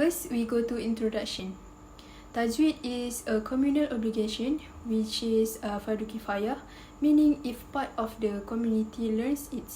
First, we go to introduction. Tajweed is a communal obligation which is fardu kifayah, meaning if part of the community learns it,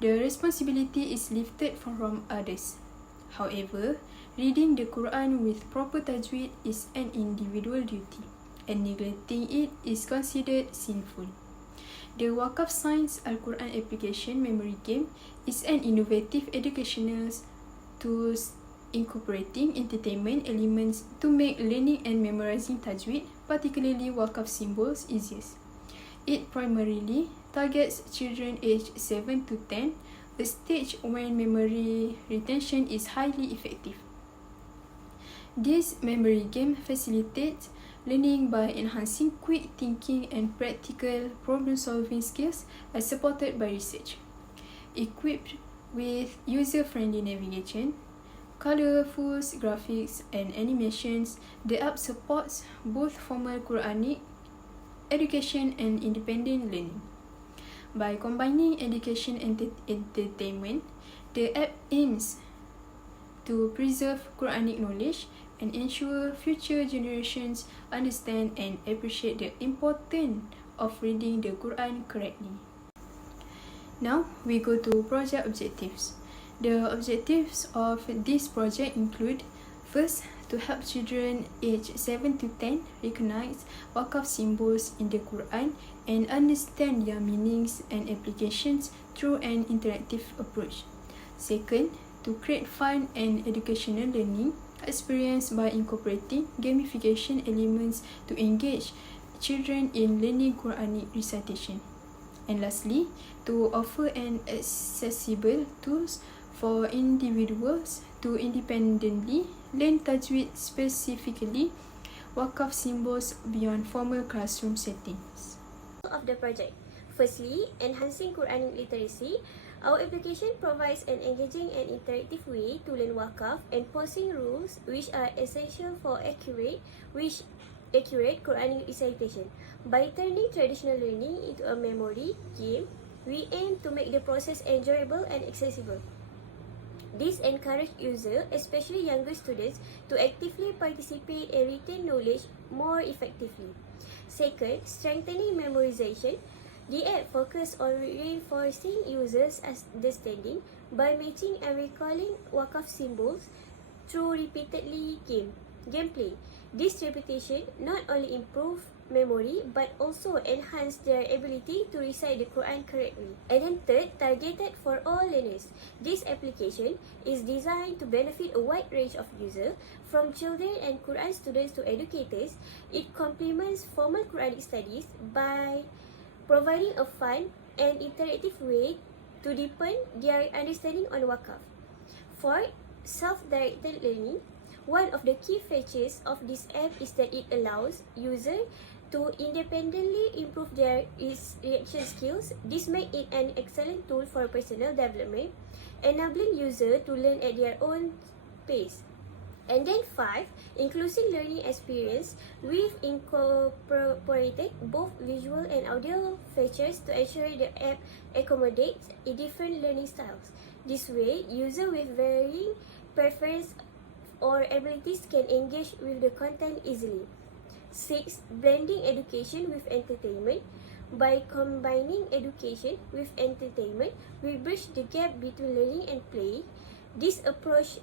the responsibility is lifted from others. However, reading the Quran with proper tajweed is an individual duty, and neglecting it is considered sinful. The Waqaf Science Al-Quran Application Memory Game is an innovative educational tool incorporating entertainment elements to make learning and memorizing tajweed, particularly Waqaf symbols, easiest. It primarily targets children aged 7 to 10, a stage when memory retention is highly effective. This memory game facilitates learning by enhancing quick thinking and practical problem-solving skills as supported by research. Equipped with user-friendly navigation, colorful graphics, and animations, the app supports both formal Quranic education and independent learning. By combining education and entertainment, the app aims to preserve Quranic knowledge and ensure future generations understand and appreciate the importance of reading the Quran correctly. Now, we go to project objectives. The objectives of this project include: first, to help children aged 7 to 10 recognize Waqaf symbols in the Quran and understand their meanings and applications through an interactive approach. Second, to create fun and educational learning experience by incorporating gamification elements to engage children in learning Quranic recitation. And lastly, to offer an accessible tools for individuals to independently learn tajweed, specifically Waqaf symbols beyond formal classroom settings. Of the project. Firstly, enhancing Quranic literacy. Our application provides an engaging and interactive way to learn Waqaf and posing rules which are essential for accurate Quranic recitation. By turning traditional learning into a memory game, we aim to make the process enjoyable and accessible. This encourages users, especially younger students, to actively participate and retain knowledge more effectively. Second, strengthening memorization. The app focuses on reinforcing users' understanding by matching and recalling Waqaf symbols through repeatedly gameplay. This repetition not only improves memory but also enhance their ability to recite the Quran correctly. And then third, targeted for all learners. This application is designed to benefit a wide range of users, from children and Quran students to educators. It complements formal Quranic studies by providing a fun and interactive way to deepen their understanding on Waqaf. Fourth, self-directed learning. One of the key features of this app is that it allows users to independently improve their reaction skills. This makes it an excellent tool for personal development, enabling users to learn at their own pace. And then 5, inclusive learning experience. We've incorporated both visual and audio features to ensure the app accommodates different learning styles. This way, users with varying preferences or abilities can engage with the content easily. 6, blending education with entertainment. By combining education with entertainment, we bridge the gap between learning and play. This approach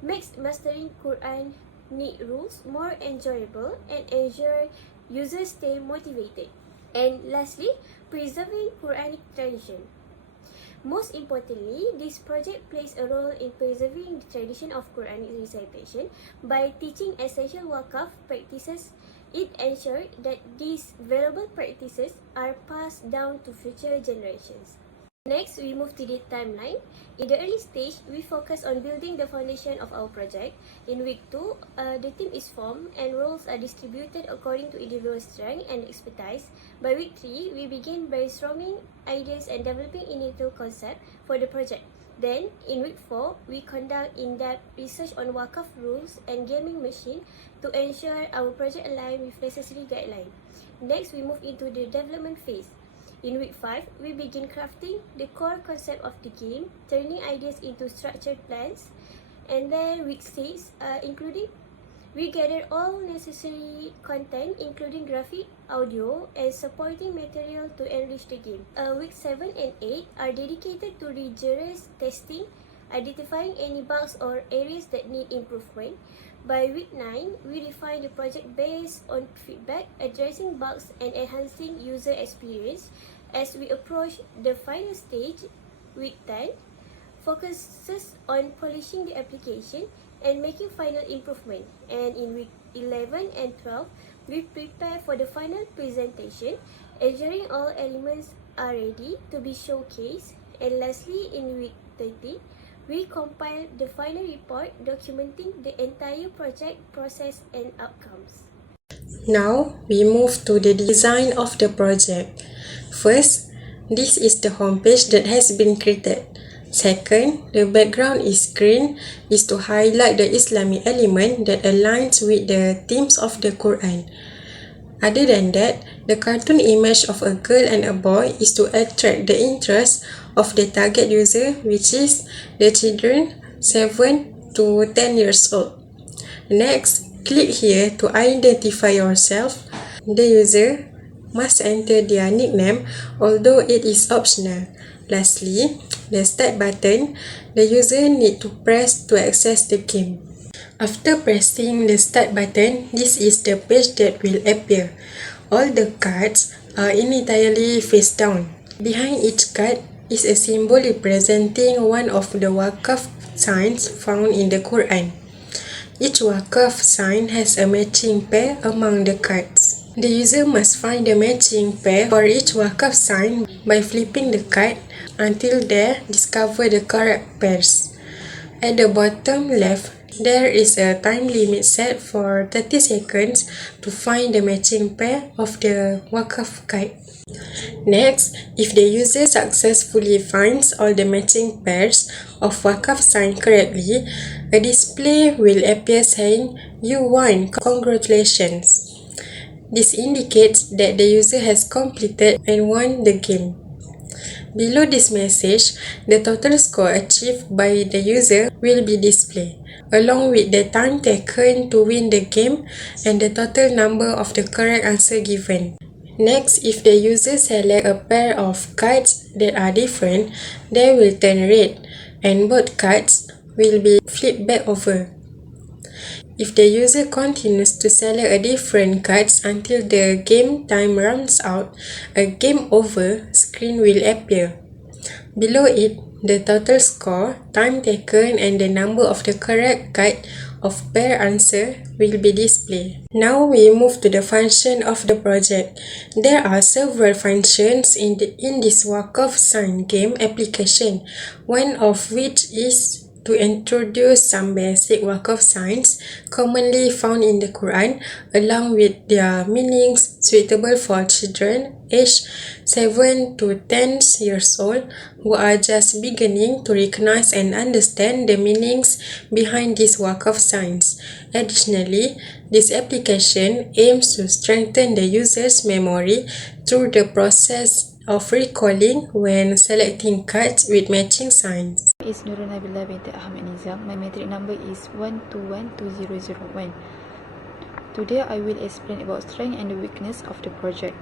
makes mastering Quran rules more enjoyable and ensure users stay motivated. And lastly, preserving Quranic tradition. Most importantly, this project plays a role in preserving the tradition of Quranic recitation by teaching essential Waqaf practices. It ensures that these valuable practices are passed down to future generations. Next, we move to the timeline. In the early stage, we focus on building the foundation of our project. In week 2, the team is formed and roles are distributed according to individual strength and expertise. By week 3, we begin brainstorming ideas and developing initial concept for the project. Then, in week 4, we conduct in-depth research on Waqaf rules and gaming machine to ensure our project aligns with necessary guidelines. Next, we move into the development phase. In week 5, we begin crafting the core concept of the game, turning ideas into structured plans. And then week 6, we gather all necessary content including graphic, audio and supporting material to enrich the game. Week 7 and 8 are dedicated to rigorous testing, identifying any bugs or areas that need improvement. By week 9, we refine the project based on feedback, addressing bugs and enhancing user experience. As we approach the final stage, week 10 focuses on polishing the application and making final improvement. And in week 11 and 12, we prepare for the final presentation, ensuring all elements are ready to be showcased. And lastly, in week 13, we compile the final report documenting the entire project process and outcomes. Now, we move to the design of the project. First, this is the homepage that has been created. Second, the background is green is to highlight the Islamic element that aligns with the themes of the Quran. Other than that, the cartoon image of a girl and a boy is to attract the interest of the target user, which is the children 7 to 10 years old. Next, click here to identify yourself. The user must enter their nickname, although it is optional. Lastly, the start button, the user needs to press to access the game. After pressing the start button, this is the page that will appear. All the cards are entirely face down. Behind each card is a symbol representing one of the Waqaf signs found in the Quran. Each Waqaf sign has a matching pair among the cards. The user must find the matching pair for each Waqaf sign by flipping the card until they discover the correct pairs. At the bottom left, there is a time limit set for 30 seconds to find the matching pair of the Waqaf card. Next, if the user successfully finds all the matching pairs of Waqaf sign correctly, a display will appear saying, "You won, congratulations." This indicates that the user has completed and won the game. Below this message, the total score achieved by the user will be displayed, along with the time taken to win the game and the total number of the correct answer given. Next, if the user selects a pair of cards that are different, they will turn red and both cards will be flipped back over. If the user continues to select a different cards until the game time runs out, a game over screen will appear. Below it, the total score, time taken and the number of the correct card of pair answer will be displayed. Now we move to the function of the project. There are several functions in this Waqaf sign game application, one of which is to introduce some basic Waqaf signs commonly found in the Quran, along with their meanings suitable for children aged 7 to 10 years old who are just beginning to recognize and understand the meanings behind these Waqaf signs. Additionally, this application aims to strengthen the user's memory through the process of recalling when selecting cards with matching signs. Is Nurul Nabila binti Ahmad Nizam. My metric number is 1212001. Today I will explain about strength and the weakness of the project.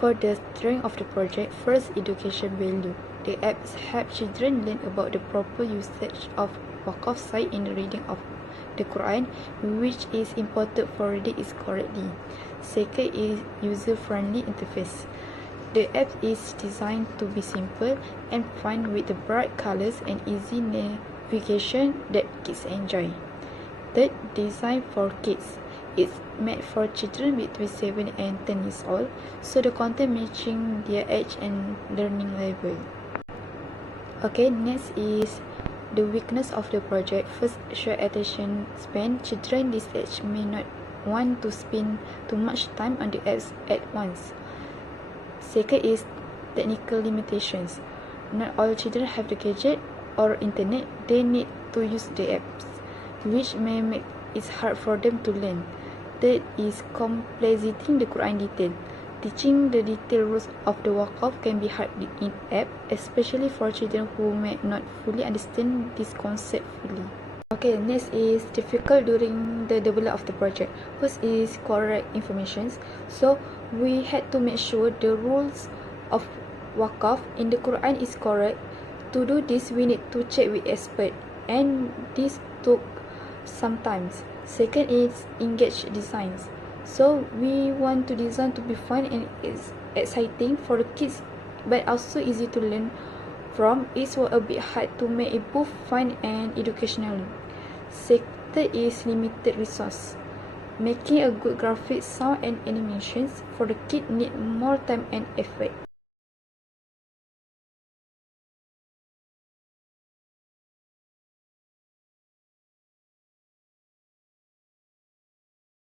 For the strength of the project, first, education value. The apps help children learn about the proper usage of Waqaf site in the reading of the Quran, which is important for reading it correctly. Second is user-friendly interface. The app is designed to be simple and fun with the bright colors and easy navigation that kids enjoy. Third, design for kids. It's made for children between 7 and 10 years old, so the content matching their age and learning level. Okay, next is the weakness of the project. First, short attention span. Children this age may not want to spend too much time on the apps at once. Second is technical limitations. Not all children have the gadget or internet they need to use the apps, which may make it hard for them to learn. Third is complexity in the Quran detail. Teaching the detailed rules of the Waqaf can be hard in app, especially for children who may not fully understand this concept fully. Okay, next is difficult during the development of the project. First is correct information. So we had to make sure the rules of Waqaf in the Quran is correct. To do this, we need to check with expert, and this took some time. Second is engage designs. So we want to design to be fun and exciting for the kids, but also easy to learn from. It was a bit hard to make it both fun and educational. Third is limited resource. Making a good graphic, sound and animations for the kid need more time and effort.